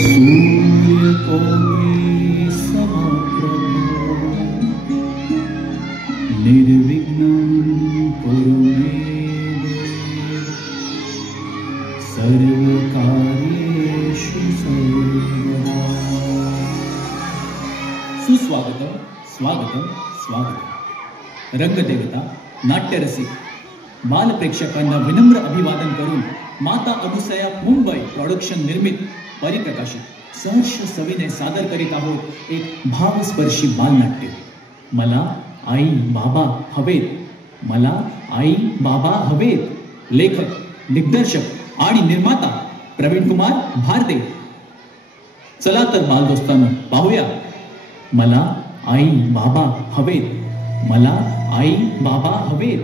सूर्यकोटि समप्रभ निर्विघ्नं कुरु मे देव सर्वकार्येषु सर्वदा। सुस्वागतम, स्वागतम, स्वागतम। रंगदेवता, नाट्यरसिक, बाल प्रेक्षकांना विनम्र अभिवादन करून माता अनुसया मुंबई प्रोडक्शन निर्मित परिप्रकाशित सहर्ष सविनय सादर करीत आहोत एक भावस्पर्शी बालनाट्य मला आई बाबा हवेत, मला आई बाबा हवेत। लेखक, दिग्दर्शक आणि निर्माता प्रवीण कुमार भारदे। चला तर बालदोस्तांनो पाहूया मला आई बाबा हवेत, मला आई बाबा हवेत।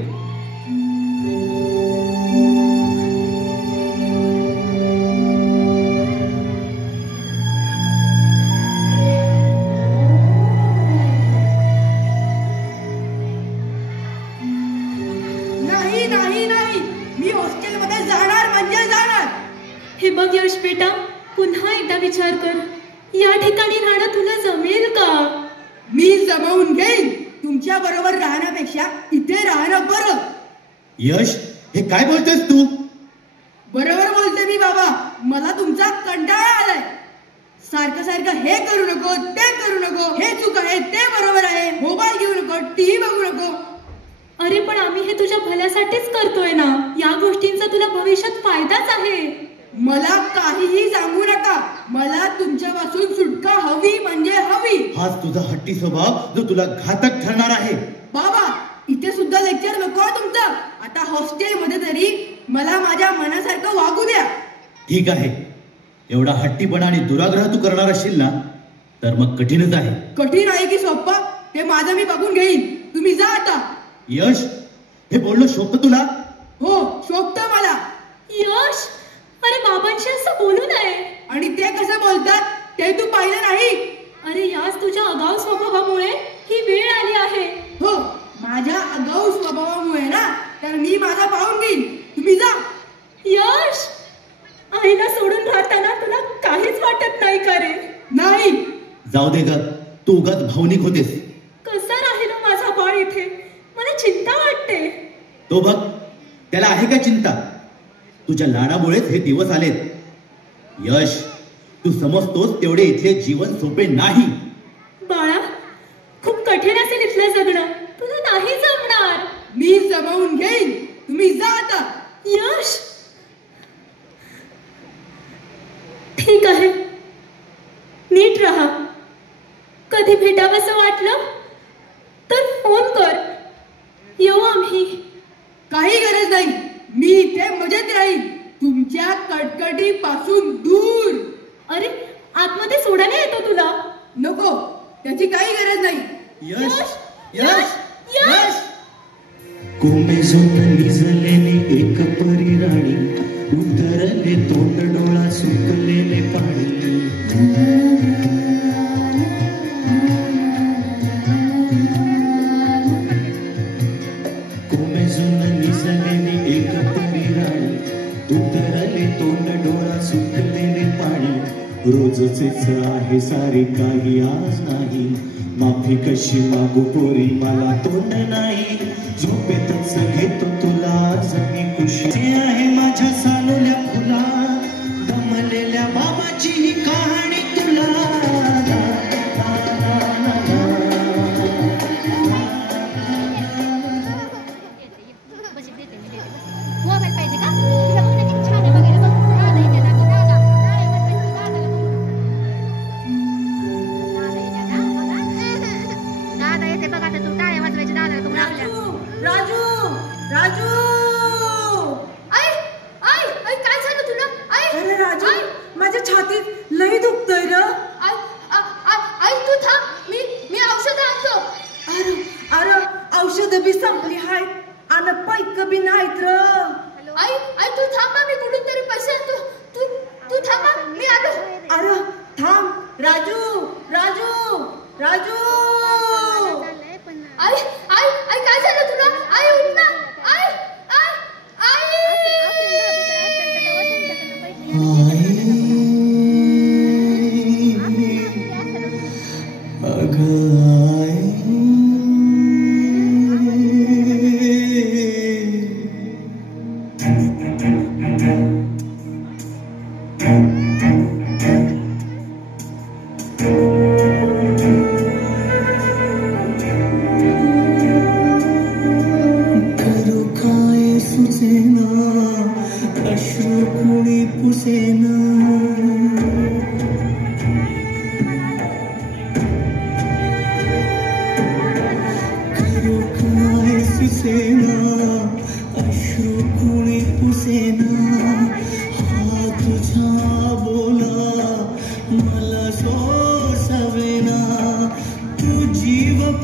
हे बघ यश बेटा, पुन्हा एकदा विचार कर, या ठिकाणी राहणं तुला जमेल का? मी जमवून घेईन, तुमच्या बरोबर राहण्यापेक्षा इथे राहणं बरं। यश, हे काय बोलतेस तू? बरोबर बोलते मी बाबा, मला तुमचा कंटाळा आलाय। सारखं सारखं हे करू नको, ते करू नको, हे चूक आहे, ते बरोबर आहे, मोबाईल घेऊ नको, टीव्ही बघू नको। अरे पण आम्ही हे तुझ्या भल्यासाठीच करतोय ना, या गोष्टींचा तुला भविष्यात फायदाच आहे। मला काहीही सांगू नका, मला तुमच्यापासून सुटका हवी म्हणजे हवी। हाच तुझा हट्टी स्वभाव जो तुला घातक ठरणार आहे। बाबा, इथे सुद्धा लेक्चर नको तुमचं, आता हॉस्टेलमध्ये तरी मला माझ्या मनासारखं वागू द्या। ठीक आहे, एवढा हट्टीपणा आणि दुराग्रह तू करणार असशील ना, तर मग कठीणच आहे। कठीण आहे की सोपं ते माझं मी बघून घेईन, तुम्ही जा आता। यश, हे बोलणं शोभतं तुला? हो, शोभतं मला। यश, अरे बाबांशी असं बोलू नये। आणि ते कसं बोलतात ते तू पाहिलं नाही? अरे याच तुझ्या आगाऊ स्वभावामुळे ही वेळ आली आहे। हो, माझ्या आगाऊ स्वभावामुळे ना, तर मी माझा पाहून घेईन, तुम्ही जा। यश, आईला सोडून राहताना तुला काहीच वाटत नाही का रे? नाही। जाऊ दे ग, तू उगाच भावनिक होतेस। कसा राहील माझा बाळ इथे, मला चिंता वाटते। तो बघ, त्याला आहे का चिंता? तुझ्या लाडामुळेच हे दिवस आलेत। यश, तू समजतोस तेवढे इथले जीवन सोपे नाही। बाळा, खूप कठीण असेल इथलं जगणं, तुला नाही जमणार। मी जमवून घेईन, तुम्ही जा आता। यश, ठीक आहे, नीट राहा। कधी भेटावंसं वाटलं तर फोन कर, येऊ आम्ही। काही गरज नाही, मी इथे मजेत राहीन, तुमच्या कटकटी पासून दूर। अरे, आतमध्ये सोडायला येतो तुला? नको, त्याची काही गरज नाही। यश, यश, यश। कोमेजून निजलेली एक परी राणी, उतरले तोंड डोळा सुकलेले पाणी। कोमेजून निजलेली एक परी राणी, उतरले तोंड डोळा सुकलेले पाणी। रोजचेच आहे सारे काही आज नाही, माफी कशी मागू पोरी मला तोंड नाही। झोपेतच घेतो तुला आज मी खुशी आहे, माझ्या सानुल्या फुला दमलेल्या बाबाची ही कहाणी तुला। राजू, राजू, आई, आई, आई, काय झालं तुला? आई, अरे राजू, माझ्या छातीत लई दुखतंय रे। आई, आई, तू थांब, मी औषध आणतो। अरे अरे, औषध बी संपली हाय आणि पैक बी नाहीत र। आई, तू थांबा, मी कुठून तरी पैसे आणतो। तू थांबा, मी आलो। अरे थांब, राजू, राजू, राजू। आई, आई, आई, काय झालं तुला? आई, उठ ना। आई, आई, आई।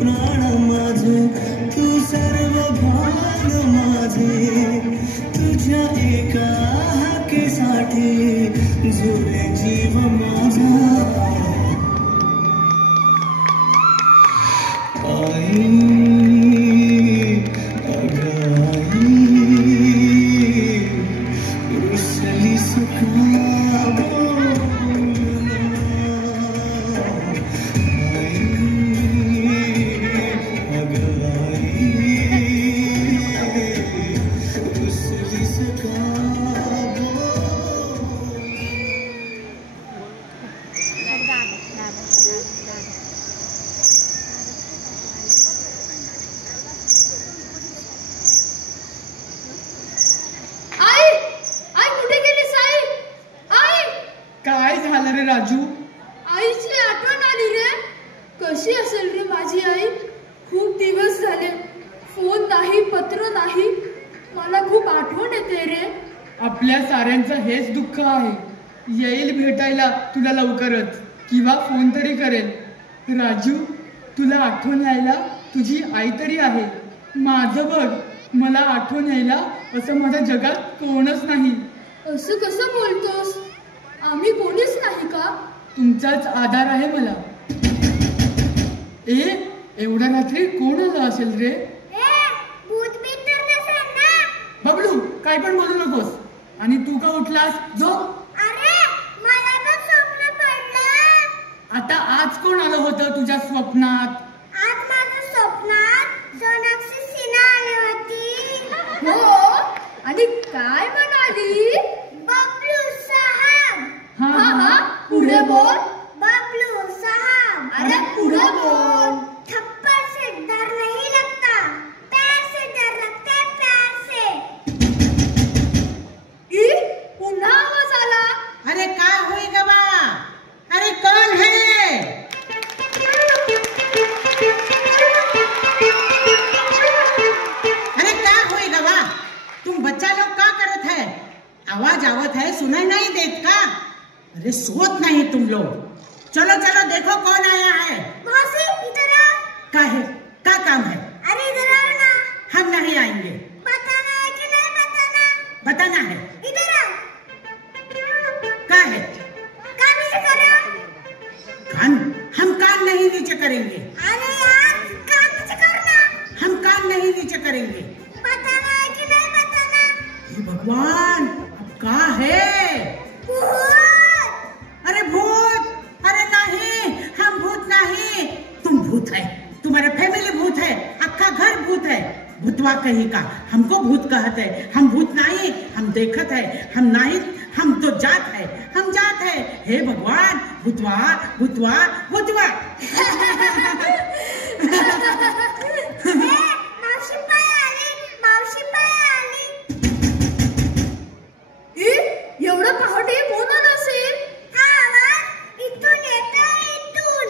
प्राण माझे तू सर्व भाग माझे तुझ्या एका हाकेसाठी जुळे जीव माझा आई राजू, आईची आठवण आली रे. कशी असेल रे माझी आई? खूप दिवस झाले, फोन नाही, पत्र नाही. मला खूप आठवण येते रे. आपल्या साऱ्यांचं हेच दुःख आहे. येईल भेटायला तुला लवकरच, किंवा फोन तरी करेल. राजू, तुला आठवण यायला तुझी आई तरी आहे. माझं बघ, मला आठवण यायला असं माझ्या जगात कोणच नाही. असं कसं बोलतोस? आम्ही कोणीच नाही का? तुमचाच आधार आहे मला. एवढ्या रात्री कोण आलं असेल रे? बबलू, काय पण बोलू नकोस. आणि तू का उठलास? झोप. आता आज कोण आलं होतं तुझ्या स्वप्नात? आज माझ्या स्वप्नात सोनाक्षी सिन्हा आली होती. हो, आणि काय म्हणाली? बबलू साहब. हा, पुढे बोल. बबलू साहब. अरे पुढे बोल. थप्पड़ से डर नहीं लगता, पैर से डर लगता है, पैर से. पुन्हा आवाज आला. अरे काय होई गवा? अरे कौन है? अरे क्या होई गवा? तुम बच्चा लोग क्या करत है? आवाज आवत है, सुनाई नहीं देत का? अरे सोत नहीं तुम लोग. चलो चलो देखो कौन आया है. मौसी इधर आओ. का है? का काम है? अरे इधर आओ ना. हम नहीं आएंगे. बताना है कि नहीं बताना? बताना है. इधर आओ. का है? कान नीचे करो. कान? हम कान नहीं नीचे करेंगे. अरे यार, कान नीचे करना. हम कान नहीं नीचे करेंगे. बताना है कि नहीं बताना? हे भगवान, अब का है? भूत. अरे भूत? अरे नहीं, हम भूत नहीं. तुम भूत है, तुम्हारा फैमिली भूत है, अक्का घर भूत है. भूतवा कहीं का, हमको भूत कहते है. हम भूत नहीं, हम देखत है. हम नहीं, हम तो जात है. हम जात है. हे भगवान, भूतवा भूतवा भूतवा. मावशी पाय आली, मावशी पाय आली. एवढं पहाटे कोण आलं असेल? हा आवाज इथून येतोय, इथून.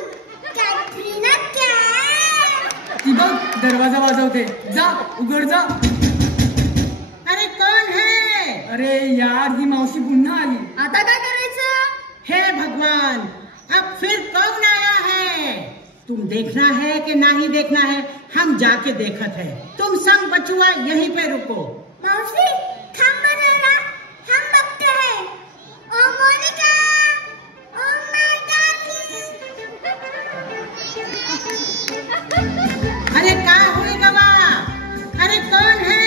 कॅटरीना कॅफ. ती बघ, दरवाजा वाजवते. जा, उघड जा. अरे कौन है? अरे यार, ही मावशी पुन्हा आली. आता काय करायचं? हे भगवान, अब फिर कौन आया है? तुम देखना है कि नहीं देखना है? हम जाके देखत है. तुम संग बचुआ यहीं पे रुको. मावशी थांब जरा, हम बघते हैं. ओ मोनिका, ओ माय डार्लिंग. अरे का हुई गवा? अरे कौन है?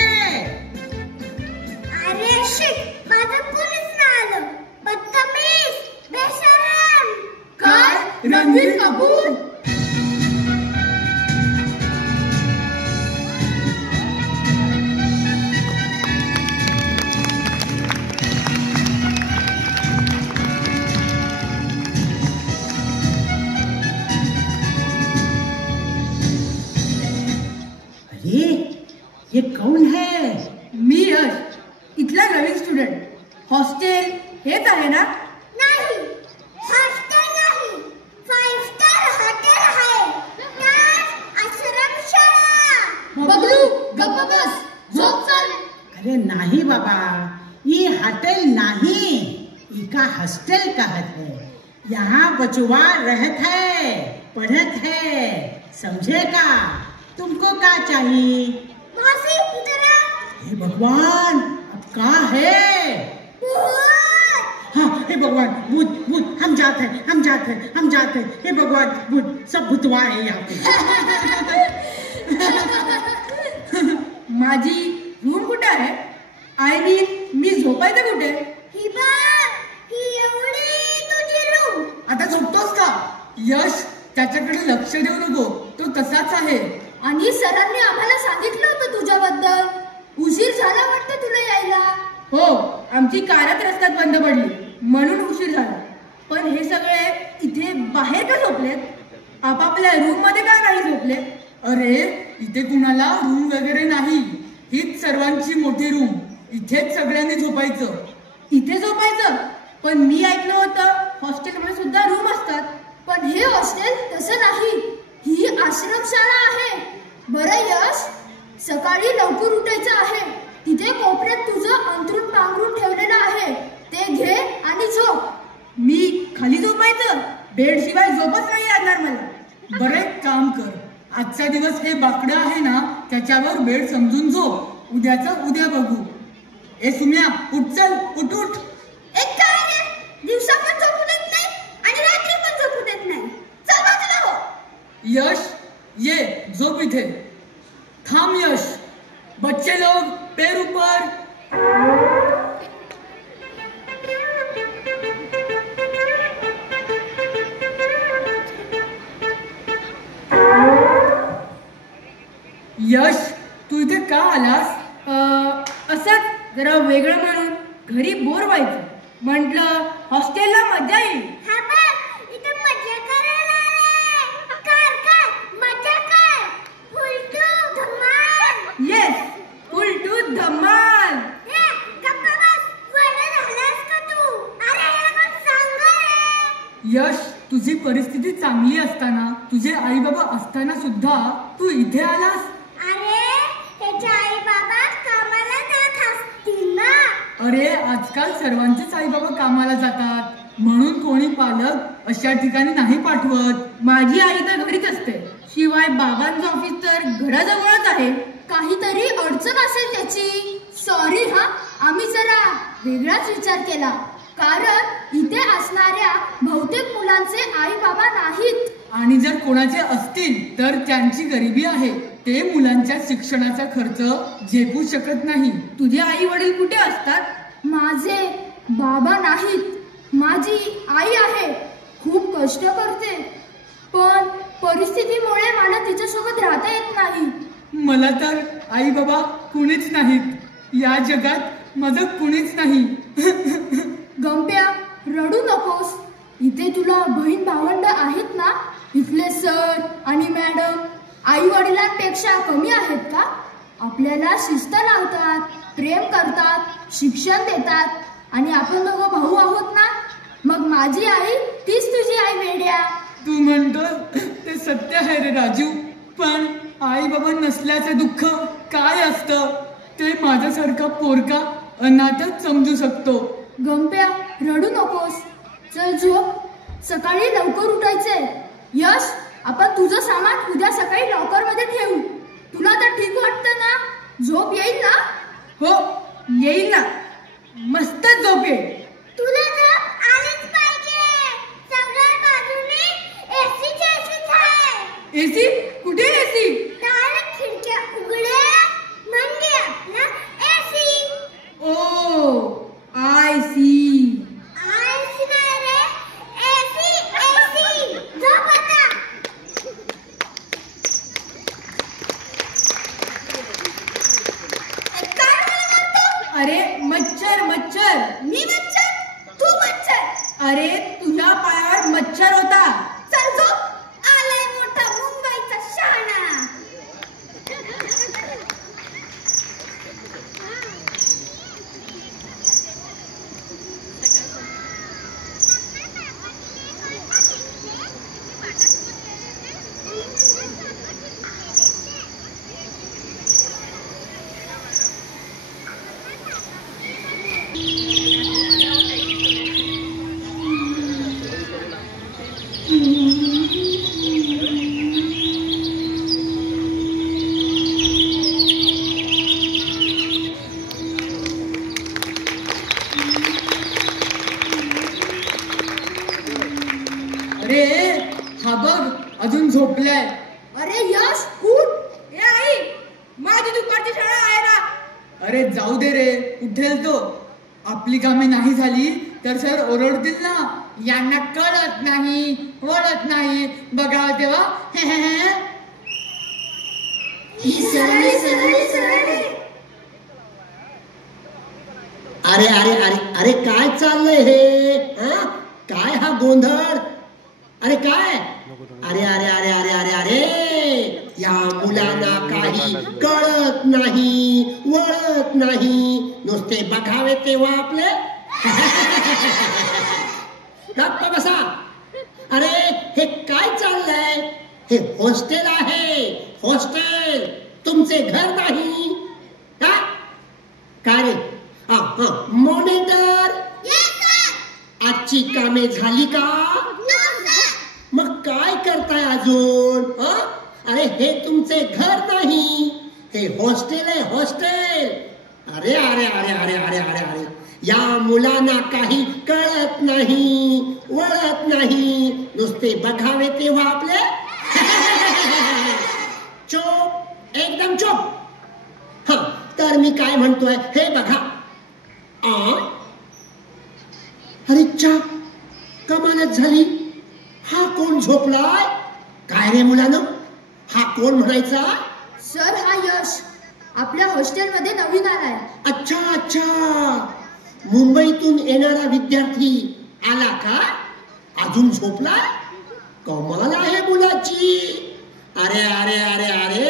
अरे शिट, माझं कोणीच नाही आलं. बदतमीज, बेशरम. काय? रणबीर कपूर? अरे ये कौन है? मी यश, इथला नवीन स्टुडंट. हॉस्टेल हेच आहे ना? नाही, हॉस्टेल नाही, 5 स्टार हॉटेल आहे. त्यात आश्रमशाळा. बबलू, गप्प बस. झोप चल. अरे नहीं बाबा, ये होटल नहीं, इका हॉस्टल कहत है. यहाँ बचवा रहत है, पढ़त है. समझे का? तुमको क्या चाहिए? मौसी इधर आ। हे भगवान, अब का है? हाँ, हे भगवान, भूत भूत, हम जाते हैं, हम जाते हैं, हम जाते हैं। हे भगवान, भूत, सब भूतवा है यहाँ पे। माझी रूम कुठे आहे? आय मीन मी झोपायचं कुठे? ही बघ, ही एवढी तुझी रूम. आता झोपतोस का? यश, त्याच्याकडे लक्ष देऊ नको, तो तसाच आहे. आणि सरांनी आम्हाला सांगितलं होतं तुझ्याबद्दल. उशीर झाला वाटतं तुला यायला. हो, आमची कारच रस्त्यात बंद पडली म्हणून उशीर झाला. पण हे सगळे इथे बाहेर का झोपलेत? आपापल्या रूम मध्ये का नाही झोपले? अरे, इथे कुणाला रूम वगैरे नाही. हीच सर्वांची मोठी रूम. इथेच सगळ्यांनी झोपायचं. इथे झोपायचं? पण मी ऐकलं होतं हॉस्टेलमध्ये सुद्धा रूम असतात. पण हे हॉस्टेल तसं नाही, ही आश्रमशाळा आहे. बरं यश, सकाळी लवकर उठायचं आहे. तिथे कोपऱ्यात तुझं अंथरूण पांघरून ठेवलेलं आहे, ते घे आणि झोप. मी खाली झोपायचं? बेड शिवाय झोपच नाही येणार मला. बरं, एक काम कर, आजचा दिवस हे बाकडं आहे ना, त्याच्यावर बेड समजून झोप. उद्याचं उद्या बघू. ए सुम्या, उठ, चल, उठ उठ. एक काय रे, दिवसा पण झोपू देत नाही आणि रात्री पण झोपू देत नाही. चल बाजूला हो. यश, ये झोप इथे. थांब यश. बच्चे लोग पैर ऊपर. यश, तू इथे का आलास? असंच जरा वेगळं म्हणून घरी बोर व्हायचं. म्हटलं हॉस्टेलला मजा येईल. हा बघ, इथे मजा करायला आलाय. कर, मजा कर. फुलटू धमाल. येस, फुल टू धमाल. ए, गप्प बस. वेडा झालास का तू? अरे हे कोण सांगा रे. यश, तुझी परिस्थिती चांगली असताना, तुझे आई बाबा असताना सुद्धा तू इथे आलास. अरे त्याचे आई बाबा कामाला जात असतील ना. अरे, आजकाल सर्वांचेच आई बाबा कामाला जातात, म्हणून कोणी पालक अशा ठिकाणी नाही पाठवत. माझी आई तर घरीच असते. शिवाय बाबांचं ऑफिस तर घराजवळच आहे. काहीतरी अडचण असेल त्याची. सॉरी हा, आम्ही जरा वेगळाच विचार केला. कारण इथे असणाऱ्या बहुतेक मुलांचे आई बाबा नाहीत. आणि जर कोणाचे असतील तर त्यांची गरिबी आहे. ते मुलांच्या शिक्षणाचा खर्च झेपू शकत नाही. तुझे आई वडील कुठे असतात? माझे बाबा नाहीत. माझी आई आहे, खूप कष्ट करते. पण परिस्थितीमुळे मला तिच्यासोबत राहता येत नाही. मला तर आई बाबा कुणीच नाहीत. या जगात माझं कुणीच नाही. गंप्या, रडू नकोस. इथे तुला बहीण भावंड आहेत ना. इथले सर आणि मॅडम आई वडिलांपेक्षा कमी आहेत का? आपल्याला शिस्त लावतात, प्रेम करतात, शिक्षण देतात. आणि आपण दोघं भाऊ आहोत ना. मग माझी आई तीच तुझी आई वेड्या. तू म्हणतो ते सत्य आहे रे राजू. पण आई बाबा नसल्याचं दुःख काय असतं ते माझ्यासारखा पोरका अनाथच समजू शकतो. गंप्या, रडू नकोस. चल झोप. सकाळी लवकर उठायचंय. यश, आपण तुझं सामान उद्या सकाळी लॉकर मध्ये ठेवू. तुला तर ठीक वाटतं ना? झोप येईल ना? हो, येईल ना. मस्त झोप येईल. तुला तर आलीच पाहिजे. सगळ्या बाजूने एसीच आहे. एसी? कुठे एसी? डायरेक्ट खिडक्या उघड्या म्हणजे आपला AC. Oh, I see. I see नाही रे, एसी. झोप आता. काय मला मारतो? अरे मच्छर, मच्छर. मी मच्छर, तू मच्छर. अरे, तुझ्या पायावर मच्छर होता. चल झोप. आलाय मोठा मुंबईचा शहाणा. अरे हा बघ अजून झोपलाय. अरे यश उठ. ए आई, माझी दुपारची शाळा आहे ना. अरे जाऊ दे रे, उठेल तो. आपली कामे नाही झाली तर सर ओरडतील ना. यांना कळत नाही, वळत नाही. बघा तेव्हा अरे अरे अरे अरे काय चाललंय हे? काय हा गोंधळ? अरे काय? अरे अरे अरे अरे अरे अरे या मुलांना काही कळत नाही, वळत नाही. नुसते बघावे तेव्हा आपले गप्प बसा. अरे हे काय चाललंय? हे हॉस्टेल आहे, हॉस्टेल. तुमचे घर नाही का? काय रे? मॉनिटर, आजची कामे झाली का? मग काय करताय अजून? अरे हे तुमचे घर नाही, हे हॉस्टेल आहे, हॉस्टेल. अरे अरे अरे अरे अरे अरे अरे या मुलांना काही कळत नाही, वळत नाही. नुसते बघावे तेव्हा आपले चुप, एकदम चुप. तर मी काय म्हणतोय हे बघा. अरे चा, कमालच झाली. हा कोण झोपलाय? काय रे मुलानं, हा कोण म्हणायचा? सर हा यश आपल्या हॉस्टेलमध्ये नवीन आलाय. अच्छा अच्छा, मुंबईतून येणारा विद्यार्थी आला का? अजून झोपलाय? कमाल आहे मुलाची. अरे अरे अरे अरे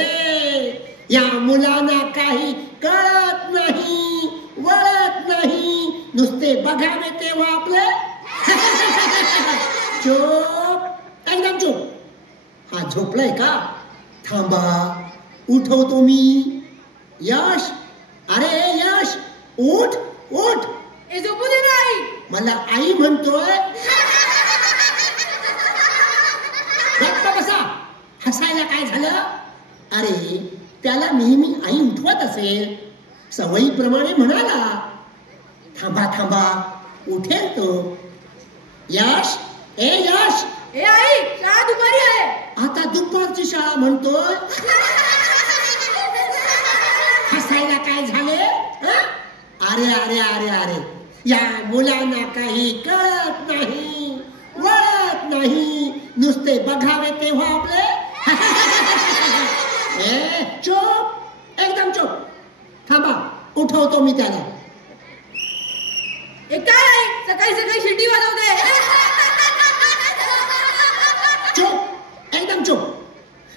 या मुलांना काही कळत नाही, वळत नाही. नुसते बघावे तेव्हा आपले चुप, एकदम चुप. हा झोपलाय का? थांबा, उठवतो मी. यश, अरे यश, उठ उठ. ए झोपू दे ना आई. मला आई म्हणतोय. गप्प बसा. हसायला काय झालं? अरे त्याला नेहमी आई उठवत असेल, सवयीप्रमाणे म्हणाला. थांबा थांबा, उठेल तो. यश, ए यश. ए आई, शाळा दुपारी आहे. आता दुपारची शाळा म्हणतोय. हसायला काय झाले? अरे अरे अरे अरे या मुलांना काही कळत नाही, वळत नाही. नुसते बघावे तेव्हा आपले चुप, एकदम चुप. थांबा, उठवतो मी त्याला. ए काय आई, सकाळी सकाळी शिटी वाजवते. चुप, एकदम चुप.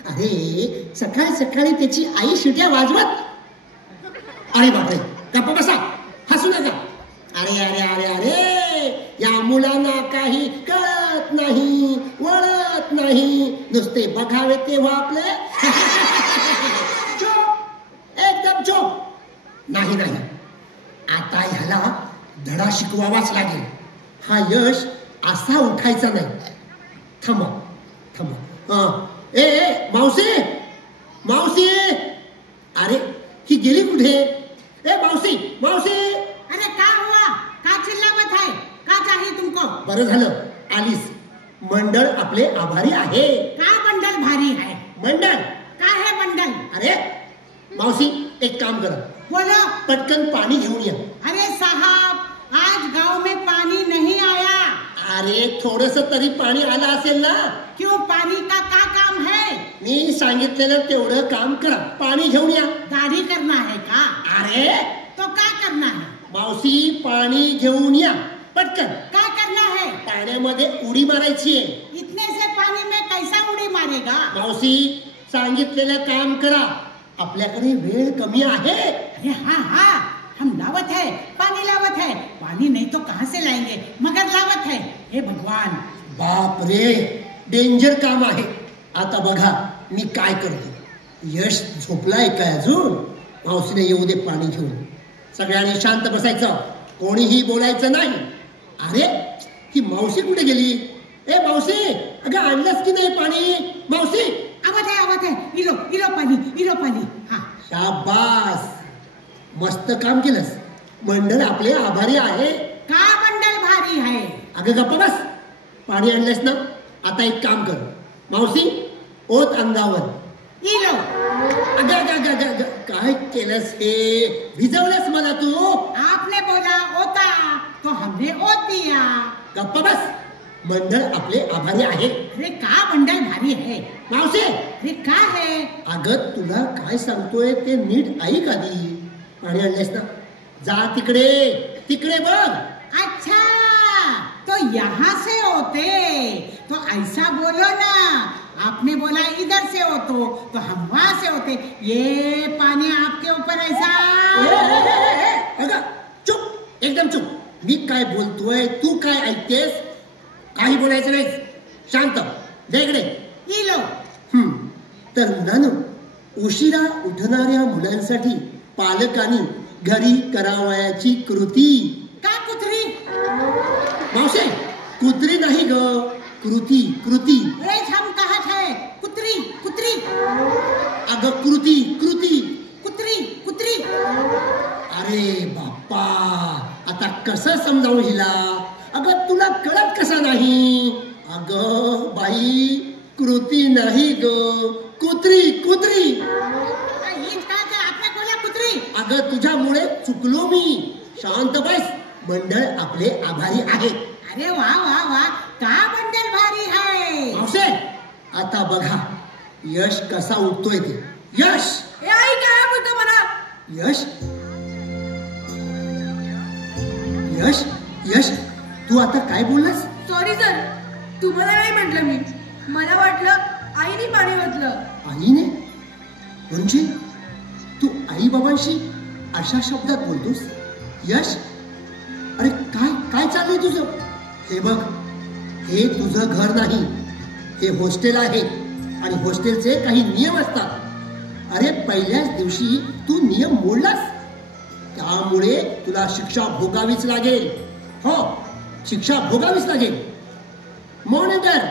अरे सकाळी सकाळी त्याची आई शिट्या वाजवत? अरे बापरे, गप्प बसा, हसू नका. अरे अरे अरे अरे या मुलांना काही कळत नाही, वळत नाही. नुसते बघावे तेव्हा आपले चुप, एकदम चुप. नाही नाही, आता ह्याला धडा शिकवावाच लागेल. हा यश असा उठायचा नाही. थांबा थांबा. ए मावशी, मावशी. अरे ही गेली कुठे? ए मावशी, मावशी. अरे क्या हुआ? का चिल्लावत है? का चाहिए तुमको? बरं झालं आलीस. मंडळ आपले आभारी आहे. का बंडल भारी है? मंडळ का है बंडल? अरे मावशी, एक काम करा, बोलो. पटकन पाणी घेऊन या. अरे साहब, आज गांव में पानी नहीं आया. अरे थोडस तरी पाणी आलं असेल ना. क्यों, पानी का काम है? मी सांगितलेलं तेवढं काम करा, पाणी घेऊन या. दाढ़ी करना है का? अरे तो क्या करना है? मावशी, पाणी घेऊन या पटकन. क्या करना है? पाण्यामध्ये उडी मारायची आहे. इतने से पानी में कैसा उड़ी मारेगा? मावशी, सांगितलेलं काम करा. आपल्याकडे वेळ कमी आहे. अरे हाँ हाँ, हम लावत है, पानी लावत है. पानी नहीं तो कहाँ से लाएंगे, मगर लावत है. हे भगवान. बाप रे, डेंजर काम आहे. आता बघा मी काय करतो. यश झोपलाय काय अजून? मावशीने येऊ दे पाणी घेऊन. सगळ्यांनी शांत बसायचं, कोणीही बोलायचं नाही. अरे ही मावशी कुठे गेली? ए मावशी, अगं आणलंस की नाही पाणी? मावशी. आवत है. इलो इलो पानी, इलो पानी. हाँ. शाबास, मस्त काम केलंस. मंडळ आपले आभारी आहे. का बंडल भारी है? अगं गप्पा बस. पाणी आणलंस ना, आता एक काम कर मावशी, ओत अंगावर. इलो. अगं अगं अगं अगं अगं, काय केलंस हे? भिजवलंस मला तू. आपने बोला ओता तो हमने ओत दिया. गप्पा बस. मंडळ आपले आभारी आहे. अरे का मंडल भारी है मावशी, अरे का है? अगं तुला काय सांगतोय ते नीट ऐक आधी. पाणी आणलेस ना? जा तिकडे, तिकडे बघ. अच्छा तो यहाँ से होते तो ऐसा बोलो ना. आपने बोला इधर से हो तो हम वहां से होते. ये पानी आपके ऊपर ऐसा. अगं चुप, एकदम चुप. मी काय बोलतोय तू काय ऐकतेस? काही बोलायचं नाही, शांत. जा इकडे. इलो. तर मुलांनो, उशिरा उठणाऱ्या मुलांसाठी पालकांनी घरी करावयाची कृती. का कुत्री? मावशे, कुत्री नाही ग, कृती कृती. एज हम कहा है कुत्री कुत्री. अगं कृती कृती. कुत्री कुत्री. अरे बाप्पा, आता कसं समजावू हिला? अगं तुला कळत कसं नाही? अगं बाई, कृती नाही ग, कुत्री कुत्री. आपने बोला कुत्री. अगं तुझ्यामुळे चुकलो मी. शांत बस. मंडळ आपले आभारी आहे. अरे वा वा वा, का मंडल भारी है. मावशे, आता बघा यश कसा उठतोय ते. यश. ए आई काय बोलतो मला? यश यश यश, तू आता काय बोललास? सॉरी सर, तुम्हाला नाही म्हटलं मी. मला वाटलं आईने पाणी ओतलं. आईने? म्हणजे तू आई बाबांशी अशा शब्दात बोलतोस? यश, अरे काय काय चाललंय तुझं? हे बघ, हे तुझं घर नाही, हे हॉस्टेल आहे आणि हॉस्टेलचे काही नियम असतात. अरे पहिल्याच दिवशी तू नियम मोडलास, त्यामुळे तुला शिक्षा भोगावीच लागेल. हो, शिक्षा भोगावीच लागेल. मॉनिटर,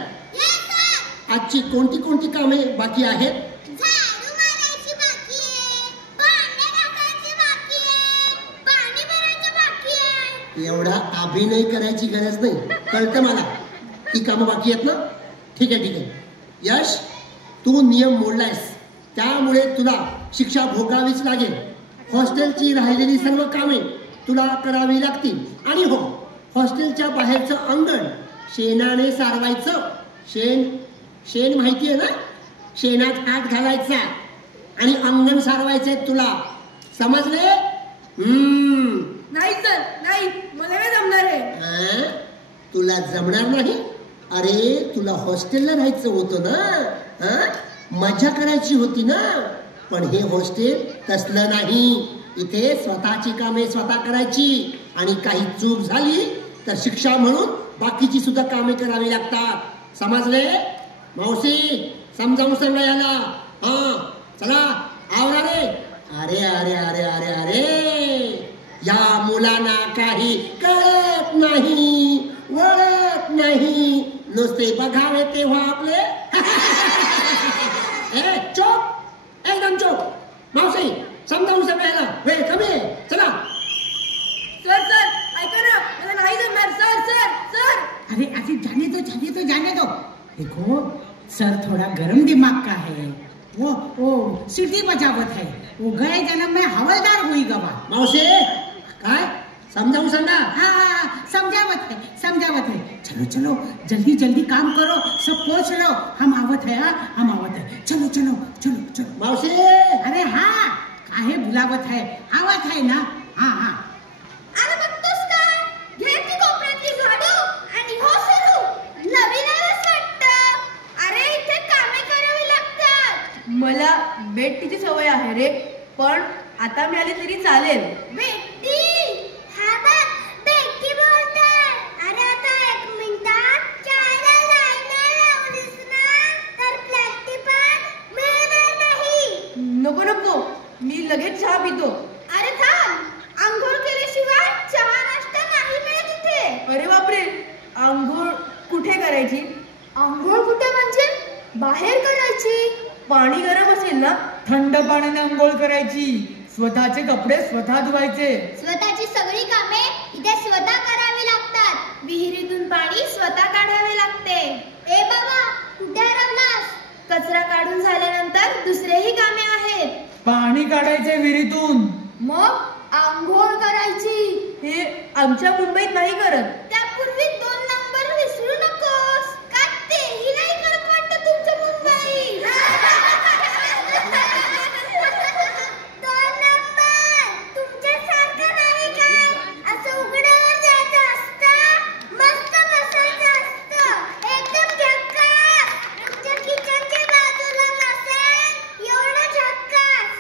आजची कोणती कोणती कामे बाकी आहेत? झाडू मारायची बाकी आहे, भांडे घासायची बाकी आहे, पाणी भरायचं बाकी आहे. एवढा अभिनय करायची गरज नाही, कळतं मला. ही कामं बाकी आहेत ना? ठीक आहे ठीक आहे. यश, तू नियम मोडलायस, त्यामुळे तुला शिक्षा भोगावीच लागेल. हॉस्टेलची राहिलेली सर्व कामे तुला करावी लागतील. आणि हो, हॉस्टेलच्या बाहेरचं अंगण शेणाने सारवायचं. शेण माहिती आहे ना? शेणात हात घालायचा आणि अंगण सारवायचंय तुला, समजले? नाही सर, नाही, मला नाही जमणार आहे. तुला जमणार नाही? अरे तुला हॉस्टेलला राहायचं होतं ना, मजा करायची होती ना. पण हे हॉस्टेल तसलं नाही. इथे स्वतःची कामे स्वतः करायची आणि काही चूक झाली तर शिक्षा म्हणून बाकीची सुद्धा कामे करावी लागतात. समजले? मावशी, समजावून सांगा याला. चला आवरा रे. अरे अरे अरे अरे अरे, या मुलांना काही कळत नाही, वळत नाही, नुसते बघावे तेव्हा आपले. चोप, एकदम चोप. मावशी, समजावून सांगायला वेळ कमी आहे. चला. सर सर, ऐका ना, मला नाही जमणार. Sir sir sir. अरे अरे, जाने दो जाने दो जाने दो. देखो सर थोड़ा गरम दिमाग का है. वो सीटी बजावत है. वो गए जन्म में हवलदार हुई गवा. मावशी, काय समजावून सांगा. समझावत है. चलो चलो, जल्दी जल्दी काम करो, सब पहुंच लो. हम आवत है. हम आवत है. चलो चलो चलो चलो. मावशी, अरे हाँ, काहे बुलावत है? आवत है ना. हाँ. अरे बघतोस काय? घे ती कोपऱ्यातली झाडू आणि हो सुरू. नवीनच वाटतं. अरे इथे कामे करावी लागतात. मला बेट्टीची सवय आहे रे, पण आता मिळाली तरी चालेल. बेट्टी, हा बघ, बेट्टी बोलतोय. अरे आता 1 मिनिटात चहाला लाईन लावलीस ना तर प्लॅस्टिक पण मिळणार नाही. नको नको, मी लगेच चहा पितो. अरे थांब, आंघोळ केल्याशिवाय चहा नाश्ता नाही मिळत इथे. अरे बापरे, आंघोळ कुठे करायची? आंघोळ कुठे म्हणजे? बाहेर करायची. पाणी गरम असेल ना? थंड पाण्याने आंघोळ करायची. स्वतःचे कपडे स्वतः धुवायचे. स्वतःची सगळी कामे इथे स्वतः करावी लागतात. विहिरीतून पाणी स्वतः काढावे लागते. ए बाबा, काढायचंय विहिरीतून. मग आंघोळ करायची. हे आमच्या मुंबईत नाही करत. त्यापूर्वी 2 नंबर विसरू नकोस. का तेही नाही करत वाटतं तुमचं मुंबई. 2 नंबर तुमच्यासारखं नाही काय. असं उघड्यावर जायचं असतं. मस्त बसायचं असतं. एकदम झक्कास. तुमच्या किचनच्या बाजूला नसेल एवढं झक्कास.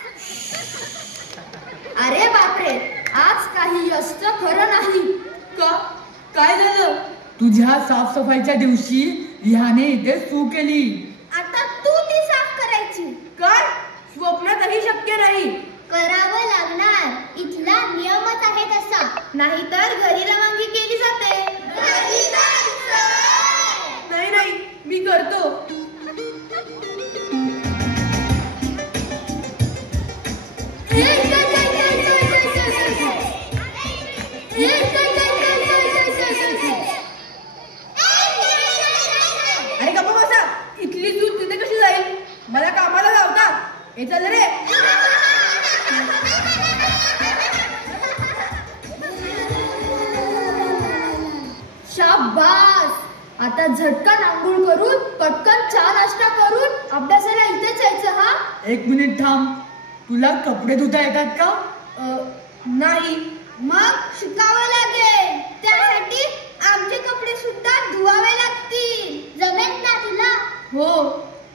अरे बापरे, आज काही असतं खरं नाही. का? काय झालं? तुझ्या साफसफाईच्या दिवशी ह्याने इथे सू केली. आता तू ती साफ करायची. काय? स्वप्नातही शक्य नाही. करावं लागणार. इथला नियमच आहे तसा. नाहीतर घरी रवानगी केली जाते. नाही नाही, मी करतो. अरे गप्पा बसा. इथली चूक तिथे कशी जाईल? मला कामाला लावतात. हे चल रे. शाबास. आता झटकन आंघोळ करून पटकन चहा नाश्ता करून अभ्यासाला इथेच यायचं. हा, 1 मिनिट थांब. तुला कपडे धुता येतात का? नाही. मग शिकावं लागेल. त्यासाठी आमचे कपडे सुद्धा धुवावे लागतील. जमेल ना तुला? हो,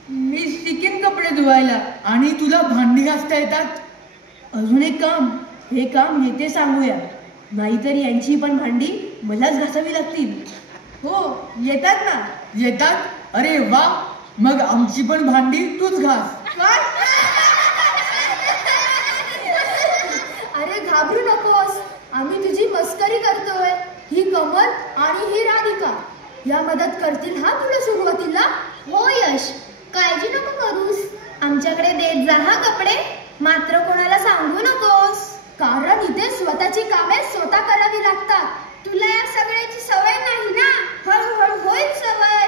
मी शिकेन कपडे धुवायला. आणि तुला भांडी घासता येतात? अजून एक काम. हे काम येते सांगूया, नाहीतर यांची पण भांडी मलाच घासावी लागतील. हो, येतात ना? येतात? अरे वा, मग आमची पण भांडी तूच घास. काय? अरे घाबरू नकोस. आम्ही तुझी मस्करी करतोय. ही कमल आणि ही राधिका या मदत करतील हा तुला सुरुवातीला. हो यश, काळजी नको करूस. आमच्याकडे देत जा हा कपडे. मात्र कोणाला सांगू नकोस. कारण इथे स्वतःची कामे स्वतः करावी लागतात. तुला या सगळ्याची सवय नाही ना. हळूहळू होईल सवय.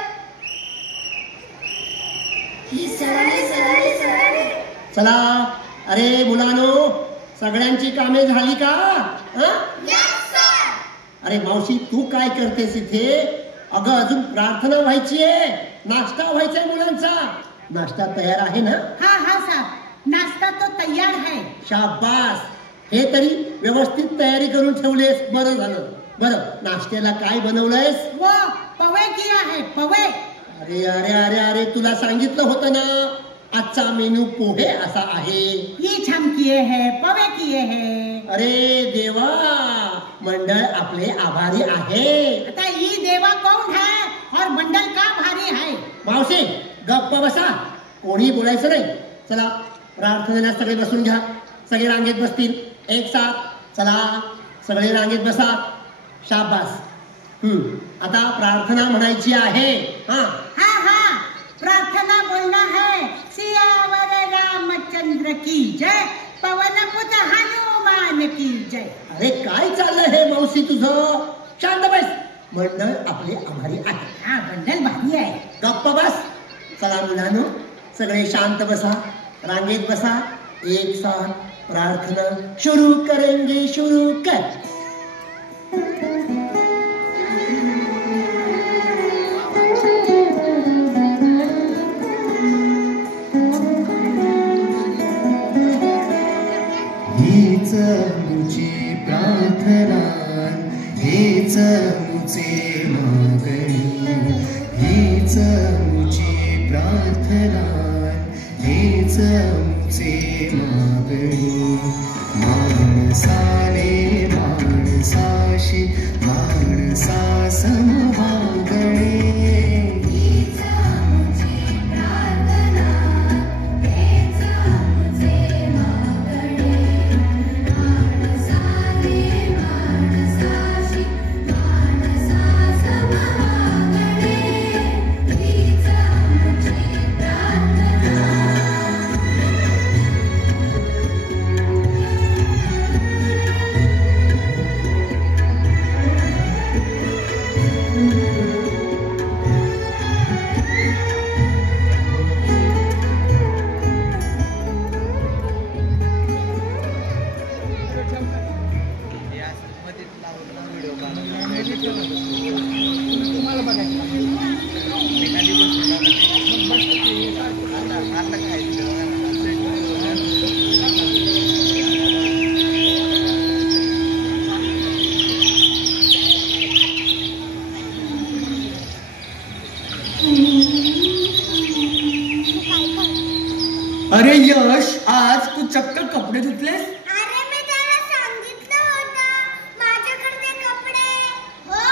चला, अरे मुलांनो, सगळ्यांची कामे झाली का? अरे मावशी, तू काय करतेस इथे? अगं, अजून प्रार्थना व्हायची आहे. नाश्ता व्हायचाय मुलांचा. नाश्ता तयार आहे ना? हाँ हाँ साहब, नाश्ता तो तैयार है. शाबास. हे तरी व्यवस्थित तयारी करून ठेवलेस. बरं झालं. बरं, नाश्त्याला काय बनवलंयस? वो पवे किया है, पवे. अरे अरे अरे अरे, तुला सांगितलं होतं ना, आजचा मेनू पोहे असा आहे. ये छम किए है, पवे किए है. अरे देवा, मंडळ आपले आभारी आहे. आता ये देवा कौन है और मंडल का भारी है? मावशी, गप्प बसा. कोणी बोलायचं नाही. चला, प्रार्थनेला सगळे बसून घ्या. सगळे रांगेत बसतील एक साथ. चला, सगळे रांगेत बसा. शाबास. आता प्रार्थना म्हणायची आहे. हा हाँ हाँ, प्रार्थना बोलना है. सियावर रामचंद्र की जय, पवन पुत्र हनुमान की जय. अरे काय चाललंय हे मावशी तुझं? शांत बस. मंडळ आपले आभारी आहे. हाँ, मंडल भारी आहे. गप्प बस. चला मुलांनो, सगळे शांत बसा. रांगेत बसा. एक साथ प्रार्थना शुरू करेंगे. शुरू कर. हीच मुची प्रार्थना, हीच मुचे मागणी. हीच मुची प्रार्थना, हीच मुचे मागणी. माणसाने माणसाशी माणसा समवागणे. अरे यश, आज तू चक्क कपडे धुतलेस? अरे मी त्याला सांगितलं होतं माझ्याकडे कपडे. हो,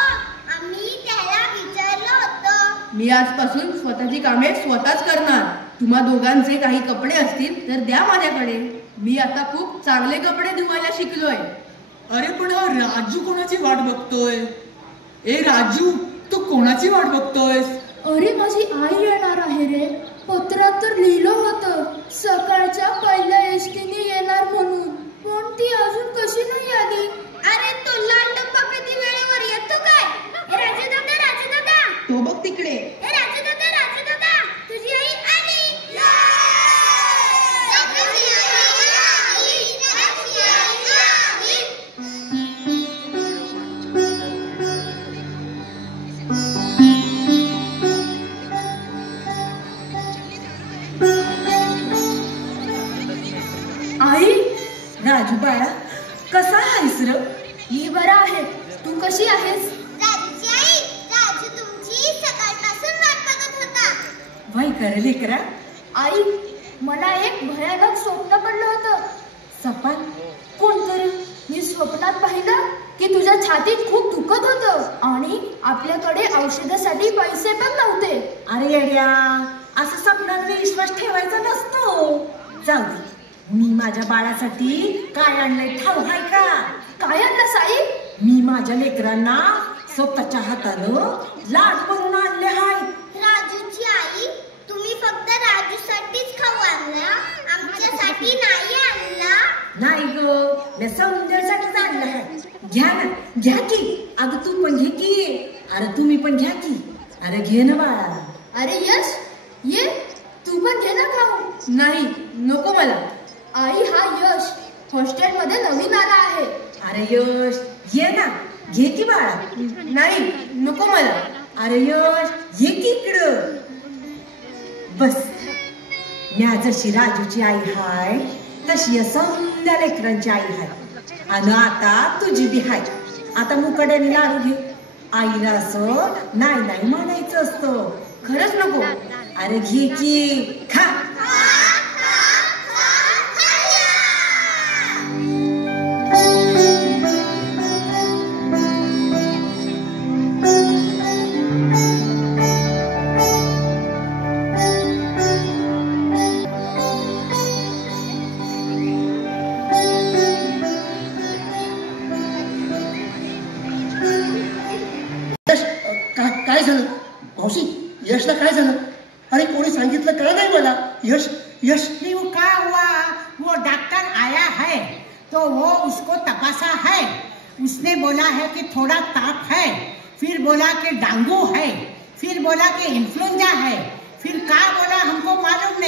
आम्ही त्याला विचारलं होतं. मी आजपासून स्वतःची कामे स्वतःच करणार. तुम्हा दोघांचे काही कपडे असतील तर द्या माझ्याकडे. मी आता खूप चांगले कपडे धुवायला शिकलोय. अरे पण हा राजू कोणाची वाट बघतोय? ए राजू, तू कोणाची वाट बघतोयस? अरे माझी आई येणार आहे रे. पत्रात तर लिहिलं होतं सकाळच्या पहिल्या एसटीने येणार म्हणून. पण ती अजून कशी नाही आली? अरे तो लाल डब्बा कधी वेळेवर येतो काय? राजू दादा, तो बघ तिकडे. राजू दादा, तुझी आई आली. आई, राजू बाळा, कसा आहेस र? मी बरा आहे. तू कशी आहेस? राजूची आई, राजू तुमची सकाळपासून वाट बघत होता. वाई कर लेकरा. आई, मला एक भयानक स्वप्न पडलं होतं. सपान कोणतरी मी स्वप्नात पाहिलं की तुझ्या छातीत खूप दुखत होतं आणि आपल्याकडे औषधासाठी पैसे पण नव्हते. अरे येड्या, असं स्वप्नात विश्वास ठेवायचा नसतो. जाऊ दे, मी माझ्या बाळासाठी काय आणलंय ठाऊ आहे का? काय आणलं साई? मी माझ्या लेकरांना स्वतःच्या हातानं लाडू बनवून आणले आहेत. राजूची आई, तुम्ही फक्त राजूसाठीच खाऊ आणला, आमच्यासाठी नाही आणला. नाही ग, मी सौंदर्यासाठीच आणलं आहे. घ्या ना, घ्या की. अगं तू पण घे की. अरे तुम्ही पण घ्या की. अरे घे ना बाळा. अरे यश, ये तू पण घे ना खाऊ. नाही, नको मला. आई, हा यश हॉस्टेलमध्ये नवीन आला आहे. अरे यश, ये ना, घे की बाळा. नाही, नको मला. अरे यश, ये की इकडं. बस, म्या जशी राजूची आई हाय तशी या समद्या लेकरांची आई हाय. आणि आता तुझी बी हाय. आता मुकड्याने लाडू घे. आईला असं नाही नाही म्हणायचं असतं. खरंच नको. अरे घे की, खा. काय झालं मावशी? यशला काय झालं? अरे कोणी सांगितलं का नाही मला? यश यश का हुआ? वो डॉक्टर आया है तो वो उसको तपासा है. उसने बोला है कि थोड़ा ताप है, फिर बोला कि डेंगू है, फिर बोला कि इन्फ्लुएंजा है, फिर क्या बोला हमको मालूम नहीं.